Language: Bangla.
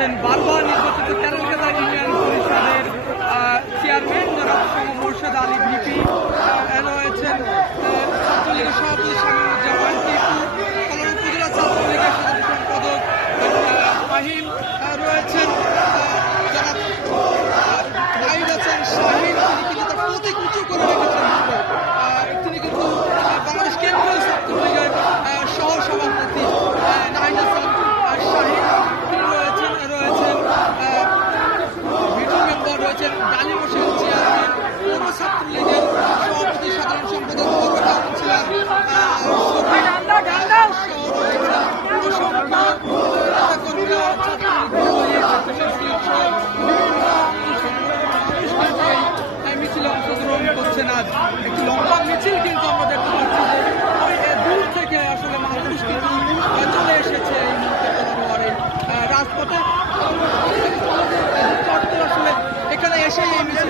করেছেন বারবার নির্বাচিত কেন মিছিলে অংশগ্রহণ করছে লম্বা মিছিল কিন্তু দেখতে পাচ্ছি যে দূর থেকে আসলে মানুষ কিন্তু চলে এসেছে এই মুহূর্তে পরে রাজপথে আসলে এখানে এসে এই মিছিল